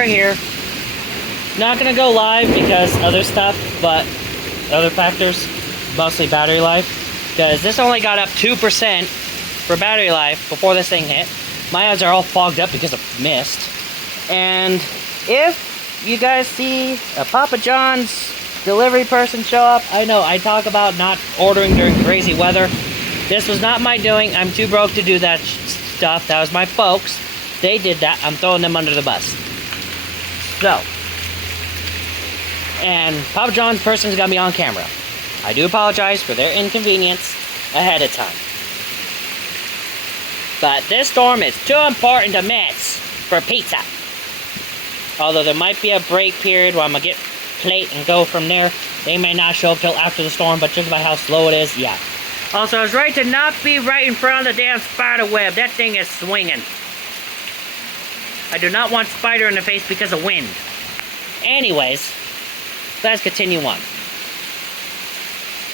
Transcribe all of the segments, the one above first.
start here. Not gonna go live because other stuff, but other factors, mostly battery life. Because this only got up 2% for battery life before this thing hit. My eyes are all fogged up because of mist. And if you guys see a Papa John's delivery person show up, I know I talk about not ordering during crazy weather. This was not my doing. I'm too broke to do that stuff. That was my folks. They did that. I'm throwing them under the bus. So, and Papa John's person's gonna be on camera. I do apologize for their inconvenience ahead of time. But this storm is too important to miss for pizza. Although there might be a break period where I'm gonna get plate and go from there. They may not show up till after the storm, but just by how slow it is, yeah. Also, I was right to not be right in front of the damn spider web. That thing is swinging. I do not want spider in the face because of wind. Anyways, let's continue on.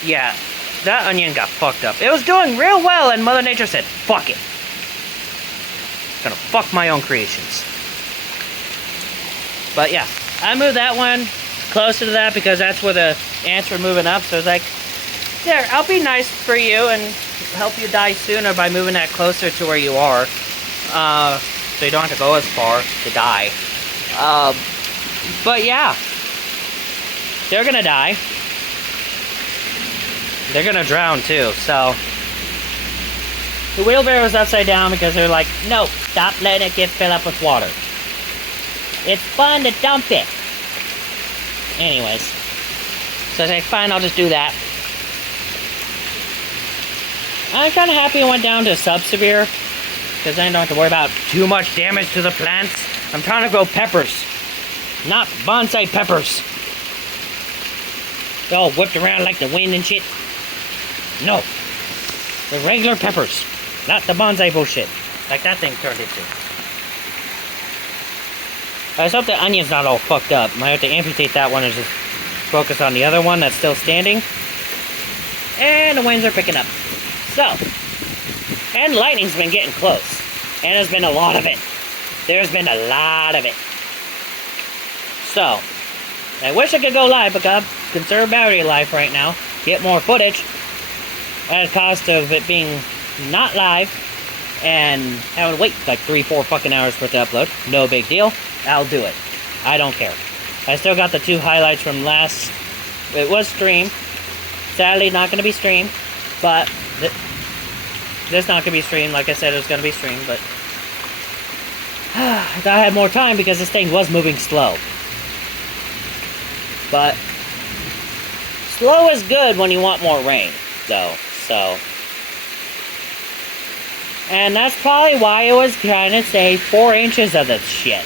Yeah, that onion got fucked up. It was doing real well, and Mother Nature said, fuck it. Gonna fuck my own creations. But yeah, I moved that one closer to that because that's where the ants were moving up. So it's like, there, I'll be nice for you and help you die sooner by moving that closer to where you are. So you don't have to go as far to die. But yeah, they're gonna die. They're gonna drown too, so. The wheelbarrow's upside down because they're like, no, stop letting it get filled up with water. It's fun to dump it. Anyways. So I say, fine, I'll just do that. I'm kind of happy it went down to sub-severe. Because I don't have to worry about too much damage to the plants. I'm trying to grow peppers. Not bonsai peppers. They're all whipped around like the wind and shit. No. The regular peppers. Not the bonsai bullshit. Like that thing turned into. I just hope the onion's not all fucked up. Might have to amputate that one and just focus on the other one that's still standing. And the winds are picking up. So. And lightning's been getting close. And there's been a lot of it. There's been a lot of it. So. I wish I could go live, but God, conserve battery life right now. Get more footage. At the cost of it being not live. And having to wait like 3-4 fucking hours for it to upload. No big deal. I'll do it. I don't care. I still got the 2 highlights from last... It was streamed. Sadly, not going to be streamed. But... This not going to be streamed. Like I said, it was going to be streamed, but... I thought I had more time because this thing was moving slow. But... Slow is good when you want more rain, though. So... And that's probably why it was trying to say 4 inches of this shit.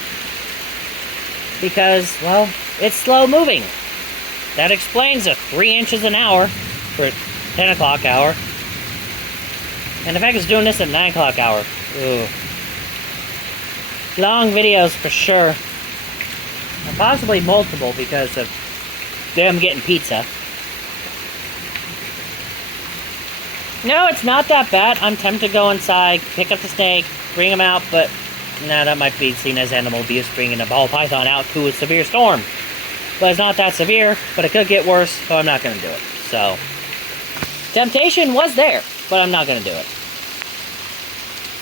Because, well, it's slow moving. That explains the 3 inches an hour for 10 o'clock hour. And the fact it's doing this at 9 o'clock hour. Ooh. Long videos for sure. And possibly multiple because of them getting pizza. No, it's not that bad. I'm tempted to go inside, pick up the snake, bring him out, but nah, that might be seen as animal abuse, bringing a ball python out to a severe storm. But it's not that severe, but it could get worse, so I'm not going to do it. So, temptation was there, but I'm not going to do it.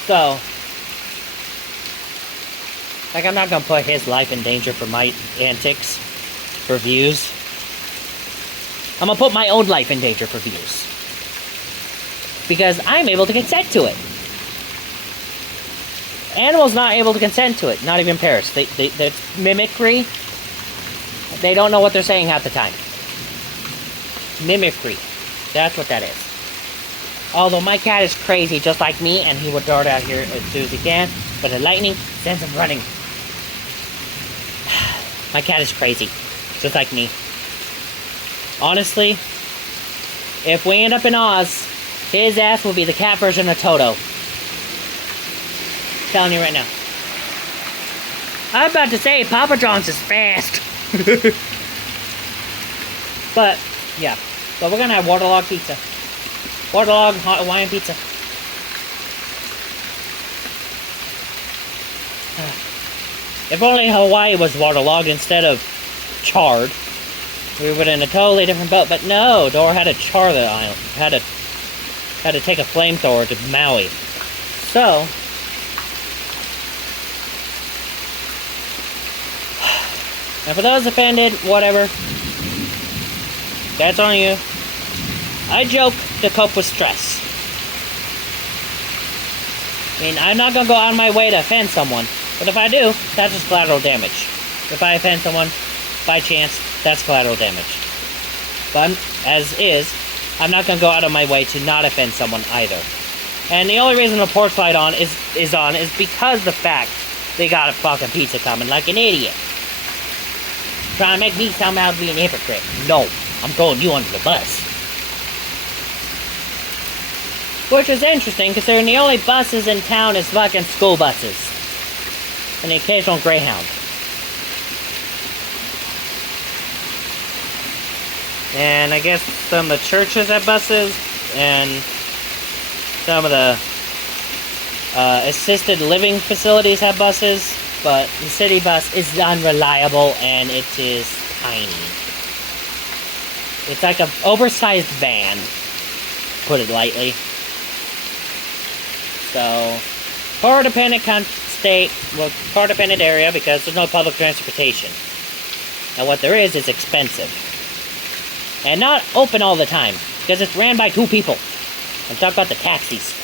So, like, I'm not going to put his life in danger for my antics, for views. I'm going to put my own life in danger for views. Because I'm able to consent to it. Animals not able to consent to it. Not even parrots. They're mimicry. They don't know what they're saying half the time. Mimicry. That's what that is. Although my cat is crazy just like me, and he will dart out here as soon as he can. But the lightning sends him running. My cat is crazy. Just like me. Honestly, if we end up in Oz, his ass will be the cat version of Toto. Telling you right now. I'm about to say Papa John's is fast. But, yeah. But we're gonna have waterlog pizza. Waterlog hot Hawaiian pizza. If only Hawaii was waterlogged instead of charred, we were in a totally different boat. But no, Dora had to char the island. Had to take a flamethrower to Maui. So, and for those offended, whatever. That's on you. I joke to cope with stress. I mean, I'm not gonna go out of my way to offend someone. But if I do, that's just collateral damage. If I offend someone, by chance, that's collateral damage. But, as is, I'm not gonna go out of my way to not offend someone either. And the only reason the porch light is because the fact they got a fucking pizza coming like an idiot. Trying to make me somehow be an hypocrite. No, I'm throwing you under the bus. Which is interesting, considering the only buses in town is fucking school buses. And the occasional Greyhound. And I guess some of the churches have buses, and some of the assisted living facilities have buses, but the city bus is unreliable and it is tiny. It's like an oversized van, put it lightly. So, car-dependent car-dependent area because there's no public transportation. And what there is expensive. And not open all the time, because it's ran by 2 people. I'm talking about the taxis.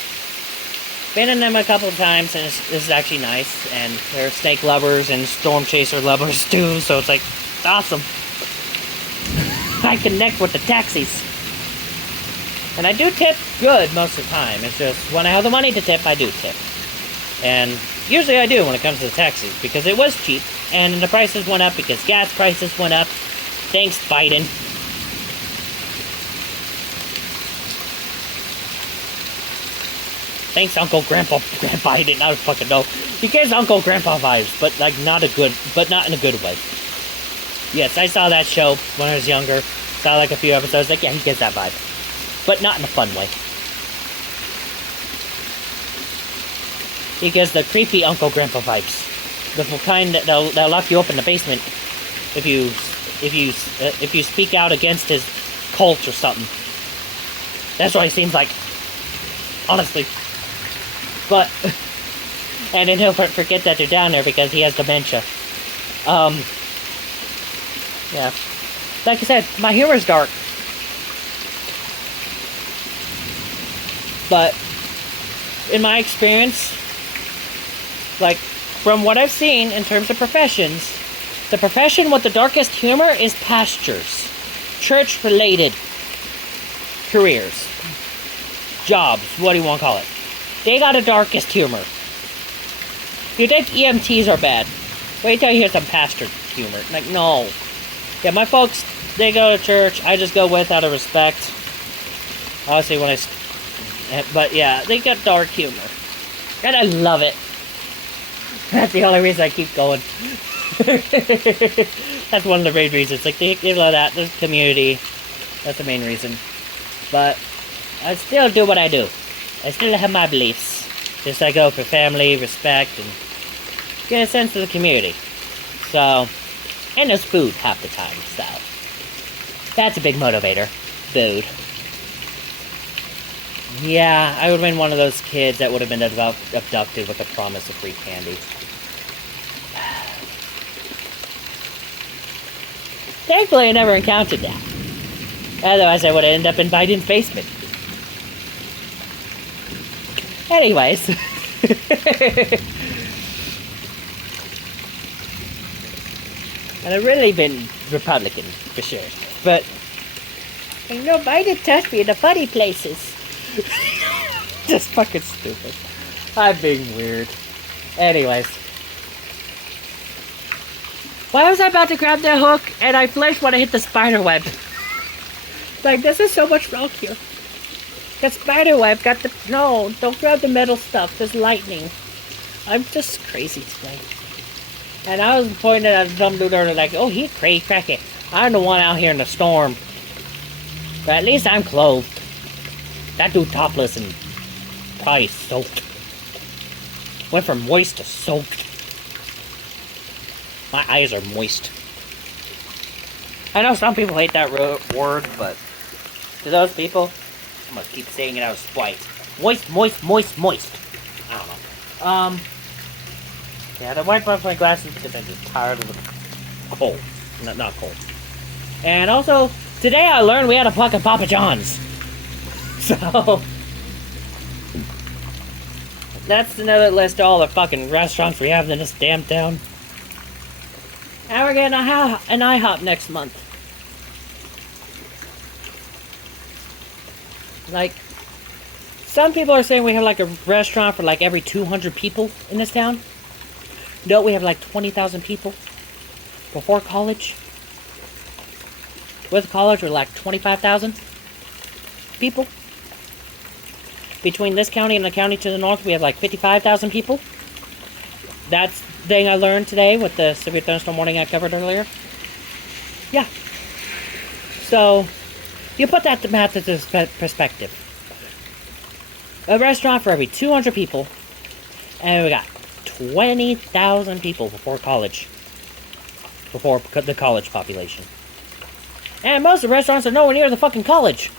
Been in them a couple of times, and it's actually nice. And they're snake lovers and storm chaser lovers too, so it's like, it's awesome. I connect with the taxis. And I do tip good most of the time. It's just, when I have the money to tip, I do tip. And usually I do when it comes to the taxis, because it was cheap, and the prices went up because gas prices went up. Thanks, Biden. Thanks, Uncle Grandpa Biden. I don't fucking know. He gives Uncle Grandpa vibes, but like not in a good way. Yes, I saw that show when I was younger. Saw like a few episodes. Like, yeah, he gives that vibe, but not in a fun way. He gives the creepy Uncle Grandpa vibes. The kind that'll lock you up in the basement if you speak out against his cult or something. That's what he seems like. Honestly. But, and then he'll forget that you're down there because he has dementia. Yeah. Like I said, my humor's dark. But, in my experience, like, from what I've seen in terms of professions, the profession with the darkest humor is pastors. Church-related careers. Jobs, what do you want to call it? They got the darkest humor. You think EMTs are bad? Wait till you hear some pastor humor. Like, no. Yeah, my folks, they go to church. I just go with out of respect. Obviously, but yeah, they got dark humor. And I love it. That's the only reason I keep going. That's one of the main reasons. Like, they love that. There's community. That's the main reason. But I still do what I do. I still have my beliefs. Just I go for family, respect, and get a sense of the community. So, and there's food half the time, so that's a big motivator. Food. Yeah, I would have been one of those kids that would have been abducted with the promise of free candy. Thankfully, I never encountered that. Otherwise, I would have ended up in Biden's basement. Anyways. And I've really been Republican, for sure. But, you know, Biden touched me in the funny places. Just fucking stupid. I'm being weird. Anyways. Why was I about to grab that hook and I flinched when I hit the spider web? Like, this is so much wrong here. That spider web got the... No, don't grab the metal stuff. There's lightning. I'm just crazy today. And I was pointing at some dude earlier like, oh, he's crazy cracky. I'm the one out here in the storm. But at least I'm clothed. That dude topless and probably soaked. Went from moist to soaked. My eyes are moist. I know some people hate that word, but to those people, I'm gonna keep saying it out of spite. Moist, moist, moist, moist. I don't know. Yeah, I wiped off my glasses because I'm just tired of the cold. Not cold. And also, today I learned we had a fucking Papa John's. So, that's another list of all the fucking restaurants we have in this damn town. And we're getting an IHOP next month. Like, some people are saying we have like a restaurant for like every 200 people in this town. No, we have like 20,000 people before college. With college, we're like 25,000 people. Between this county and the county to the north, we have like 55,000 people. That's the thing I learned today with the severe thunderstorm warning I covered earlier. Yeah. So, you put that math into perspective. A restaurant for every 200 people, and we got 20,000 people before college. Before the college population. And most of the restaurants are nowhere near the fucking college.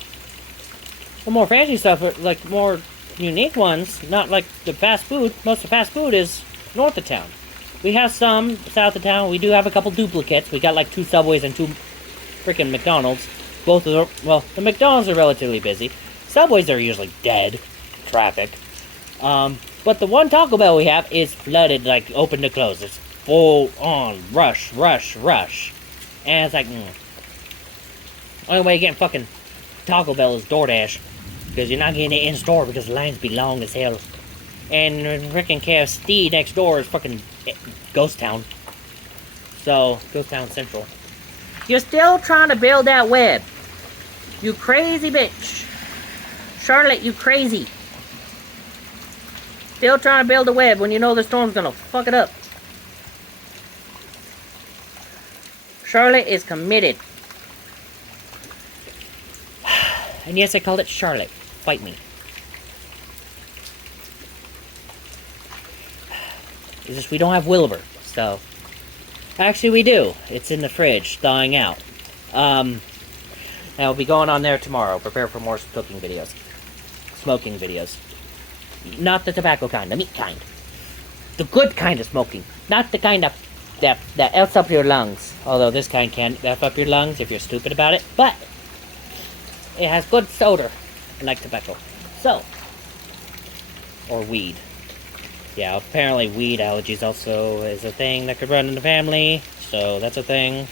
The more fancy stuff, like more unique ones, not like the fast food. Most of the fast food is north of town. We have some south of town. We do have a couple duplicates. We got like 2 Subways and 2 freaking McDonald's. Both of them, well, the McDonald's are relatively busy. Subways are usually dead. Traffic. But the one Taco Bell we have is flooded, like open to close. It's full on rush, rush, rush. And it's like, only way you're getting fucking Taco Bell is DoorDash. Because you're not getting it in store because the lines be long as hell. And freaking KFC next door is fucking Ghost Town. So, Ghost Town Central. You're still trying to build that web. You crazy bitch. Charlotte, you crazy. Still trying to build a web when you know the storm's gonna fuck it up. Charlotte is committed. And yes, I called it Charlotte. Fight me. It's just we don't have Wilbur, so... Actually, we do. It's in the fridge, thawing out. I'll be going on there tomorrow. Prepare for more cooking videos. Smoking videos. Not the tobacco kind, the meat kind. The good kind of smoking. Not the kind of that F's up your lungs. Although this kind can F up your lungs if you're stupid about it. But it has good odor, like tobacco. So, or weed. Yeah, apparently weed allergies also is a thing that could run in the family. So that's a thing.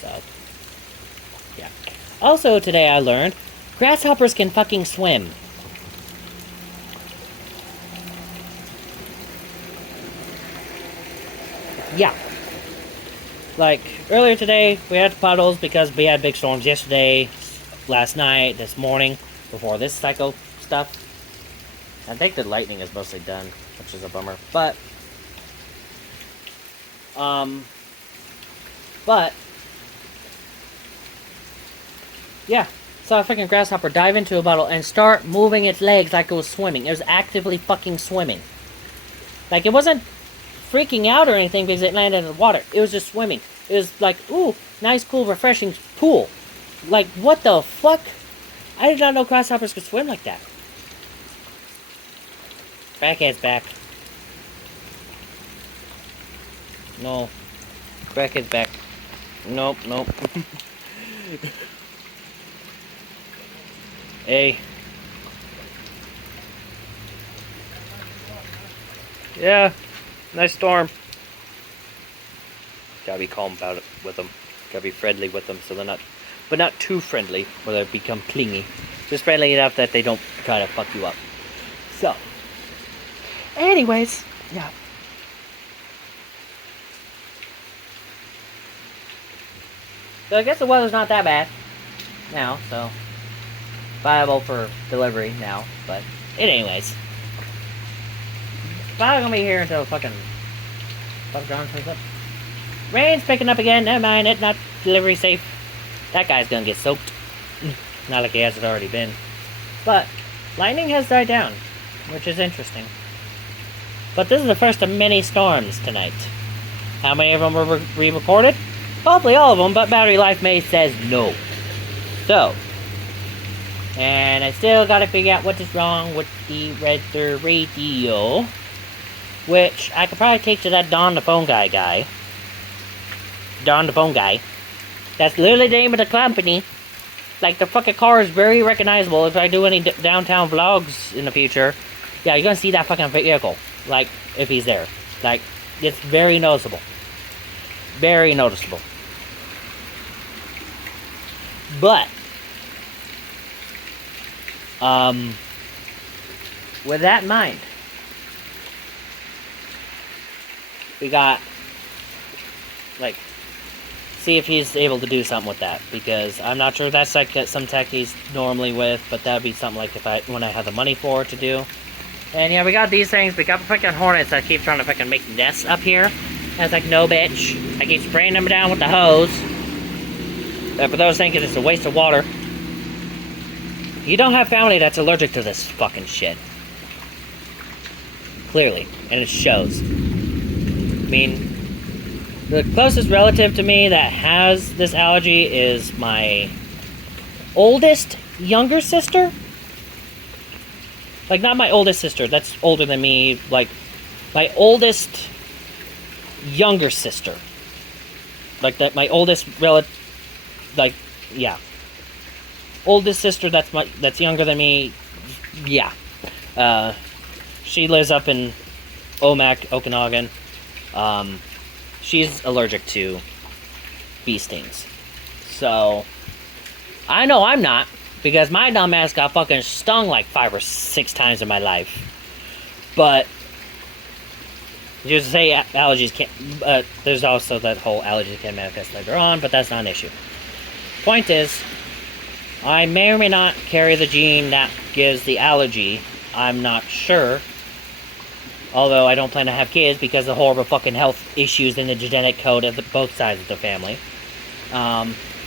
So, yeah. Also today I learned grasshoppers can fucking swim. Yeah. Like, earlier today, we had puddles because we had big storms yesterday, last night, this morning, before this psycho stuff. I think the lightning is mostly done, which is a bummer. But, yeah. Saw a freaking grasshopper dive into a puddle and start moving its legs like it was swimming. It was actively fucking swimming. Like, it wasn't freaking out or anything because it landed in the water. It was just swimming. It was like, ooh, nice, cool, refreshing pool. Like, what the fuck? I did not know grasshoppers could swim like that. Crackhead's back. No. Crackhead's back. Nope, nope. Hey. Yeah. Nice storm. Gotta be calm about it with them. Gotta be friendly with them so they're not, but not too friendly where they become clingy. Just friendly enough that they don't try to fuck you up. So, anyways, yeah. So I guess the weather's not that bad now, so viable for delivery now, but anyways. Probably gonna be here until fucking Papa John turns up. Rain's picking up again. Never mind, it's not delivery safe. That guy's gonna get soaked. Not like he hasn't already been. But lightning has died down, which is interesting. But this is the first of many storms tonight. How many of them were re-recorded? Hopefully all of them, but battery life may says no. So, and I still gotta figure out what is wrong with the radio, which I could probably take to that Don the phone guy. Don the phone guy. That's literally the name of the company. Like, the fucking car is very recognizable. If I do any downtown vlogs in the future, yeah, you're gonna see that fucking vehicle. Like, if he's there. Like, it's very noticeable. Very noticeable. But, with that in mind, we got, like, see if he's able to do something with that, because I'm not sure if that's like some tech he's normally with, but that'd be something like when I have the money for it to do. And yeah, we got these things. We got the freaking hornets that keep trying to freaking make nests up here. And it's like, no bitch. I keep spraying them down with the hose. For those thinking it's a waste of water, you don't have family that's allergic to this fucking shit. Clearly. And it shows. I mean, the closest relative to me that has this allergy is my oldest younger sister. Like, not my oldest sister, that's older than me. Like, my oldest younger sister. Like, that my oldest relative, like, yeah. Oldest sister that's younger than me, yeah. She lives up in Okanagan. She's allergic to bee stings. So, I know I'm not, because my dumbass got fucking stung like 5 or 6 times in my life. But, just to say allergies can't, there's also that whole allergies can manifest later on, but that's not an issue. Point is, I may or may not carry the gene that gives the allergy. I'm not sure. Although I don't plan to have kids because of the horrible fucking health issues in the genetic code of both sides of the family.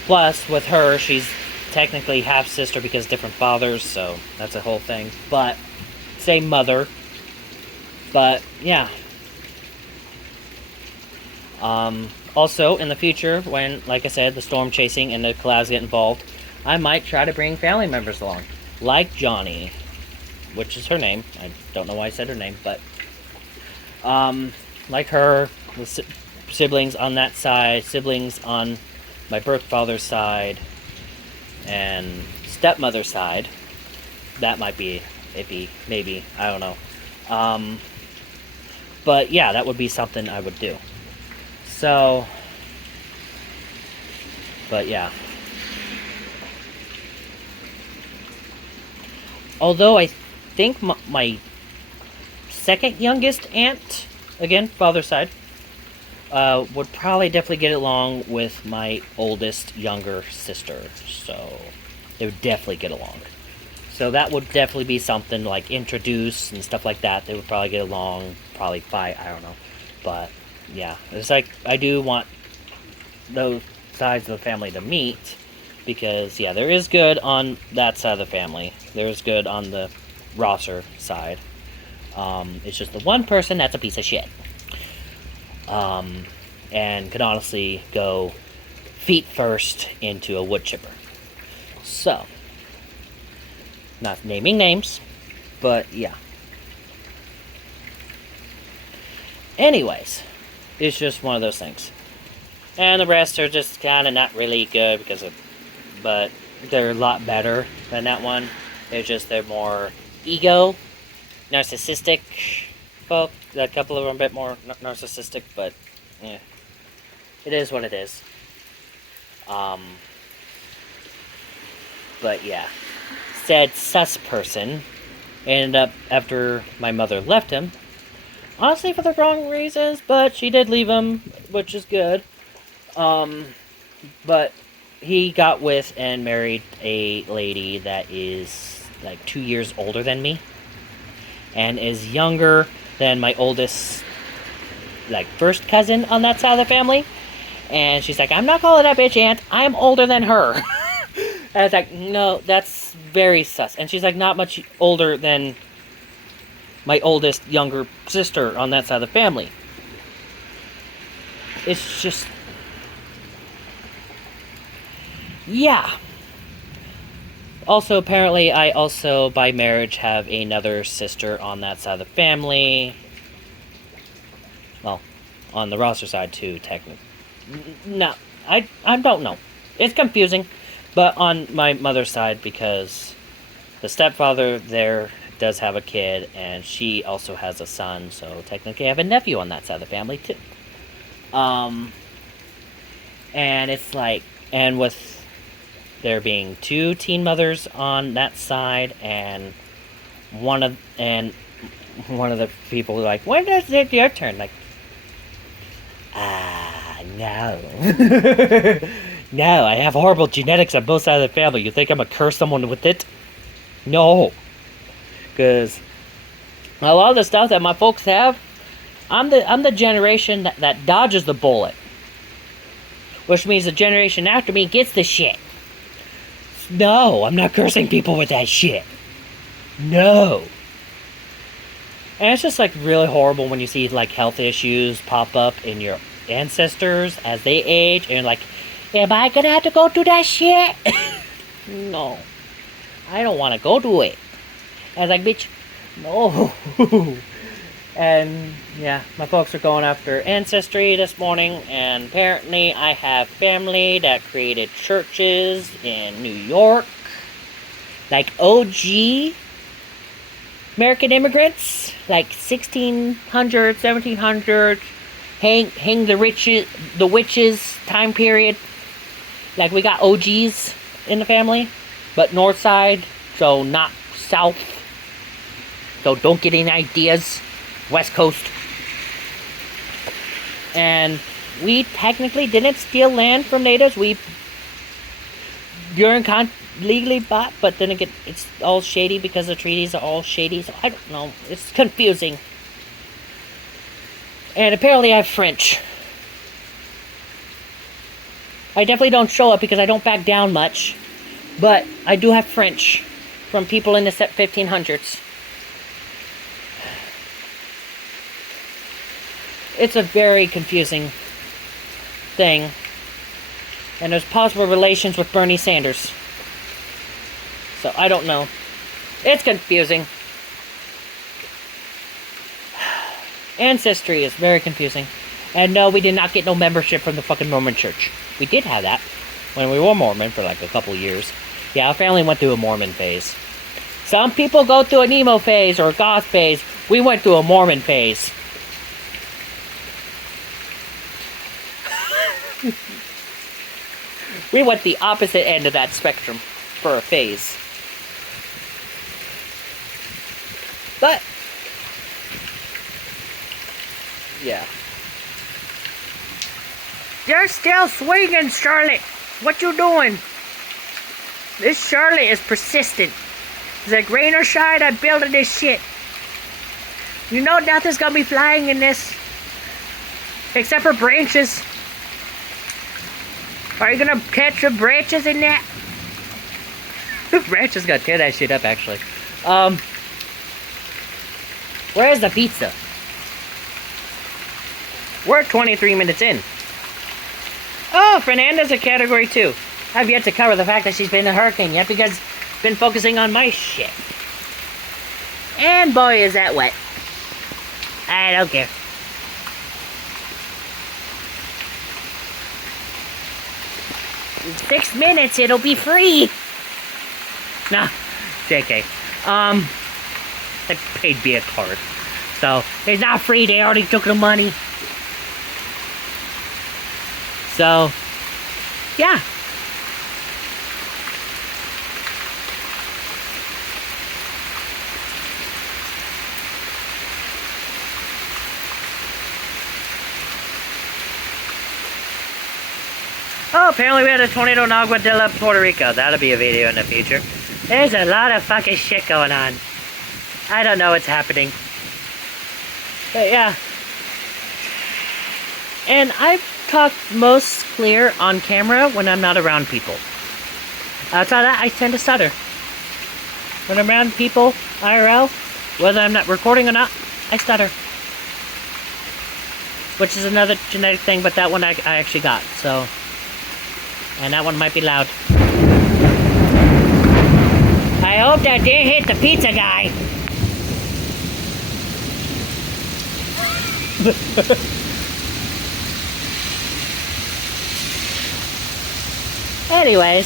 Plus, with her, she's technically half-sister because different fathers, so that's a whole thing. But, same mother. But, yeah. Also, in the future, when, like I said, the storm chasing and the clouds get involved, I might try to bring family members along. Like Johnny, which is her name. I don't know why I said her name, but... like her, with siblings on that side, siblings on my birth father's side, and stepmother's side. That might be iffy, maybe, I don't know. But yeah, that would be something I would do. So, but yeah. Although I think my second youngest aunt, again, father's side, would probably definitely get along with my oldest younger sister. So, they would definitely get along. So that would definitely be something like introduce and stuff like that. They would probably get along, probably fight, I don't know. But, yeah. It's like, I do want those sides of the family to meet. Because, yeah, there is good on that side of the family. There is good on the Rosser side. It's just the one person that's a piece of shit. And could honestly go feet first into a wood chipper. So, not naming names, but yeah. Anyways, it's just one of those things. And the rest are just kind of not really good because of, but they're a lot better than that one. It's just they're more ego, narcissistic folk. A couple of them are a bit more narcissistic, but yeah, it is what it is. But yeah, said sus person ended up, after my mother left him, honestly for the wrong reasons, but she did leave him, which is good. But he got with and married a lady that is like 2 years older than me and is younger than my oldest, like, first cousin on that side of the family. And she's like, I'm not calling that bitch aunt, I'm older than her. And I was like, no, that's very sus. And she's like, not much older than my oldest younger sister on that side of the family. It's just... Yeah. Also, apparently, I also, by marriage, have another sister on that side of the family. Well, on the roster side, too, technically. No, I don't know. It's confusing. But on my mother's side, because the stepfather there does have a kid, and she also has a son, so technically I have a nephew on that side of the family, too. And it's like, and with there being 2 teen mothers on that side, and one of the people like, when is it your turn? Like, no. No, I have horrible genetics on both sides of the family. You think I'm gonna curse someone with it? No. Because a lot of the stuff that my folks have, I'm the generation that dodges the bullet. Which means the generation after me gets the shit. No, I'm not cursing people with that shit. No. And it's just like really horrible when you see like health issues pop up in your ancestors as they age, and like, am I gonna have to go through that shit? No. I don't wanna go through it. I was like, bitch, no. And yeah, my folks are going after Ancestry this morning, and apparently I have family that created churches in New York, like OG American immigrants, like 1600s, 1700s, hang the witches time period. Like, we got OGs in the family, but north side, so not south. So don't get any ideas. West Coast. And we technically didn't steal land from natives. We legally bought, but then again, it's all shady because the treaties are all shady. So I don't know. It's confusing. And apparently I have French. I definitely don't show up because I don't back down much. But I do have French from people in the 1500s. It's a very confusing thing. And there's possible relations with Bernie Sanders. So, I don't know. It's confusing. Ancestry is very confusing. And no, we did not get no membership from the fucking Mormon church. We did have that when we were Mormon for like a couple years. Yeah, our family went through a Mormon phase. Some people go through an emo phase or a goth phase. We went through a Mormon phase. We went the opposite end of that spectrum for a phase. But, yeah. You're still swinging, Charlotte. What you doing? This Charlotte is persistent. It's like rain or shine, I'm building this shit. You know nothing's gonna be flying in this. Except for branches. Are you gonna catch the branches in that? The branches gonna tear that shit up, actually. Where is the pizza? We're 23 minutes in. Oh, Fernanda's a category 2. I've yet to cover the fact that she's been in a hurricane yet because I've been focusing on my shit. And boy, is that wet. I don't care. In 6 minutes, it'll be free. Nah, JK. They paid via card. So, it's not free, they already took the money. So, yeah. Oh, apparently we had a tornado in Agua de la Puerto Rico. That'll be a video in the future. There's a lot of fucking shit going on. I don't know what's happening. But yeah. And I've talked most clear on camera when I'm not around people. Outside of that, I tend to stutter. When I'm around people, IRL, whether I'm not recording or not, I stutter. which is another genetic thing, but that one I actually got, so. And that one might be loud. I hope that didn't hit the pizza guy. Anyways,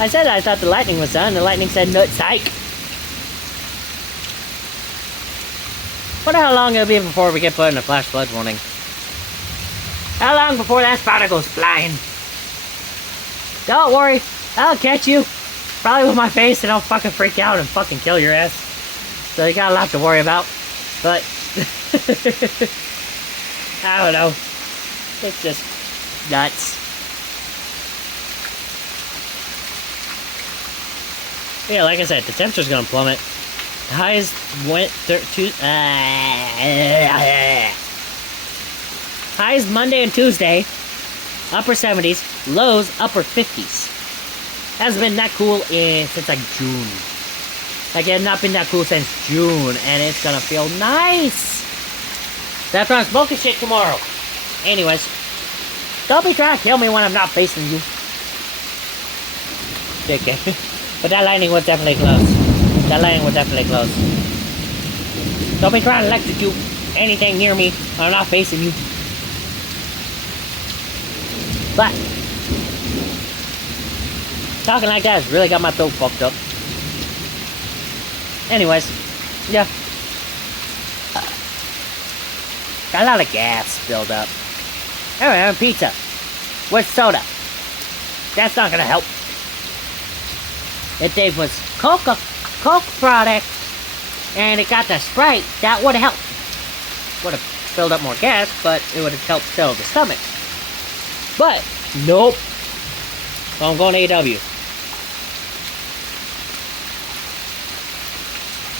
I said I thought the lightning was done. The lightning said, no, psych. Wonder how long it'll be before we get put in a flash flood warning. How long before that spider goes flying? Don't worry, I'll catch you. Probably with my face, and I'll fucking freak out and fucking kill your ass. So you got a lot to worry about. But I don't know. It's just nuts. Yeah, like I said, the temperature's gonna plummet. The highs went highs Monday and Tuesday, upper 70s, lows upper 50s. Hasn't been that cool since like June. Like, it has not been that cool since June, and it's gonna feel nice. That's why I'm smoking shit tomorrow. Anyways, don't be trying to kill me when I'm not facing you. JK. But that lightning was definitely close. That lightning was definitely close. Don't be trying to electrocute anything near me when I'm not facing you. But talking like that has really got my throat fucked up. Anyways, yeah. Got a lot of gas build up. Anyway, I'm pizza with soda. That's not gonna help. If there was Coke product and it got the Sprite, that would have helped. Would have filled up more gas, but it would have helped fill the stomach. But nope. So I'm going to AW.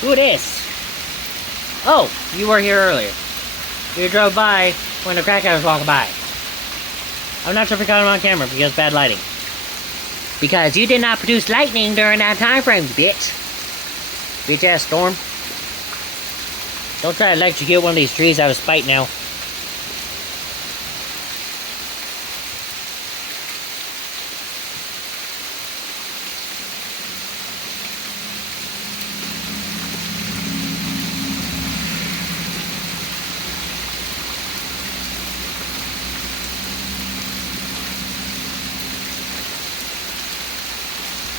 Who it is? Oh, you were here earlier. You drove by when the crackhead was walking by. I'm not sure if we caught him on camera because bad lighting. Because you did not produce lightning during that time frame, bitch. Bitch ass storm. Don't try to electrocute one of these trees out of spite now.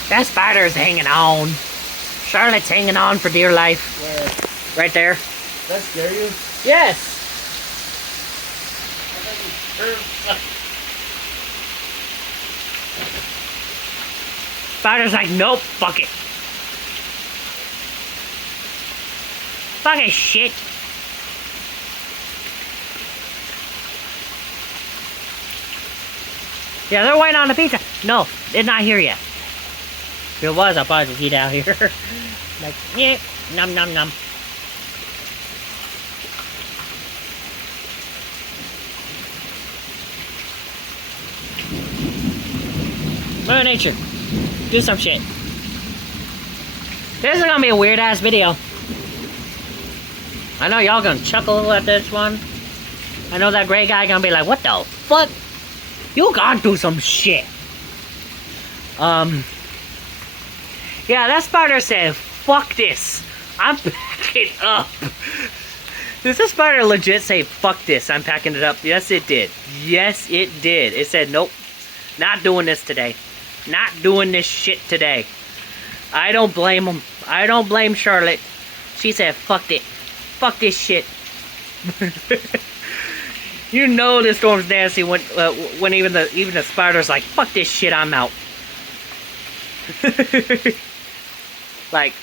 That spider is hanging on. Charlotte's hanging on for dear life. Where? Right there. That scare you? Yes. Spider's like, nope, fuck it. Fucking shit. Yeah, they're waiting on the pizza. No, they're not here yet. If it was, I'll probably just eat out here. Like, yeah, num num num. Mother Nature, do some shit. This is gonna be a weird ass video. I know y'all gonna chuckle at this one. I know that gray guy gonna be like, what the fuck? You gone through some shit. Yeah, that spider said, fuck this. I'm packing up. Does this spider legit say, fuck this, I'm packing it up? Yes, it did. Yes, it did. It said, nope, not doing this today. Not doing this shit today. I don't blame him. I don't blame Charlotte. She said, fuck it. Fuck this shit. You know this storm's nasty when even the spider's like, fuck this shit, I'm out. Like,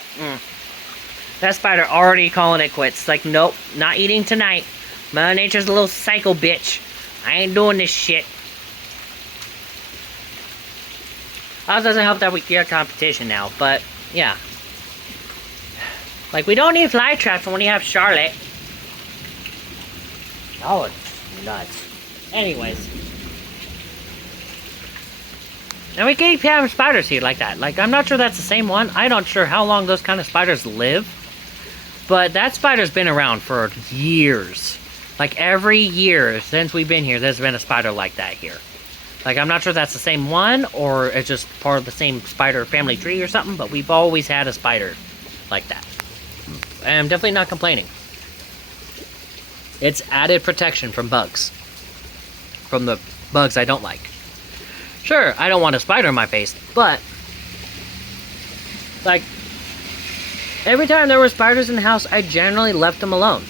that spider already calling it quits. Like, nope, not eating tonight. Mother Nature's a little psycho bitch. I ain't doing this shit. Also doesn't help that we get competition now, but yeah. Like, we don't need fly traps when you have Charlotte. Oh, it's nuts. Anyways. And we keep having spiders here like that. Like, I'm not sure that's the same one. I'm not sure how long those kind of spiders live. But that spider's been around for years. Like, every year since we've been here, there's been a spider like that here. Like, I'm not sure that's the same one, or it's just part of the same spider family tree or something, but we've always had a spider like that. And I'm definitely not complaining. It's added protection from bugs. From the bugs I don't like. Sure, I don't want a spider in my face, but... like, every time there were spiders in the house, I generally left them alone.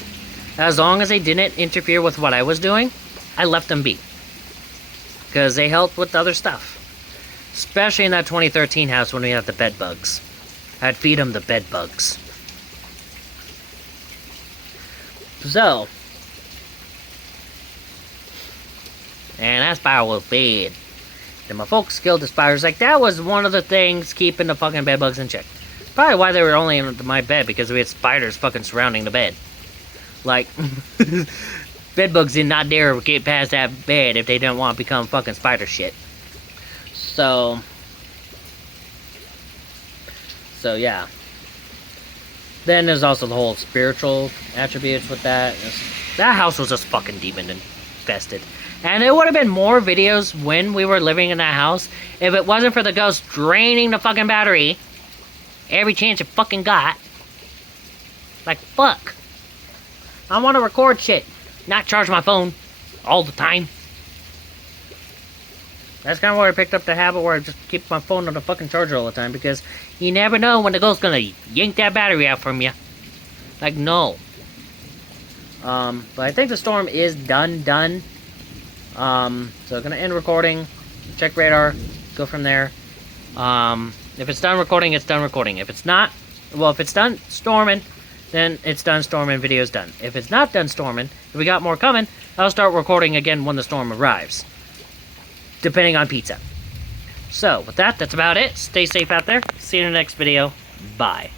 As long as they didn't interfere with what I was doing, I left them be. Because they helped with other stuff. Especially in that 2013 house when we had the bed bugs. I'd feed them the bed bugs. So. And that spider was bad. Then my folks killed the spiders. Like, that was one of the things keeping the fucking bed bugs in check. Probably why they were only in my bed, because we had spiders fucking surrounding the bed. Like, bedbugs did not dare get past that bed if they didn't want to become fucking spider shit. So yeah. Then there's also the whole spiritual attributes with that. That house was just fucking demon infested. And it would have been more videos when we were living in that house if it wasn't for the ghost draining the fucking battery every chance it fucking got. Like, fuck. I want to record shit, not charge my phone all the time. That's kind of where I picked up the habit where I just keep my phone on the fucking charger all the time, because you never know when the ghost's gonna yank that battery out from you. Like, no. But I think the storm is done. So I'm gonna end recording, check radar, go from there. If it's done recording, it's done recording. If it's not, well, if it's done storming, then it's done storming, video's done. If it's not done storming, if we got more coming, I'll start recording again when the storm arrives. Depending on pizza. So, with that, that's about it. Stay safe out there. See you in the next video. Bye.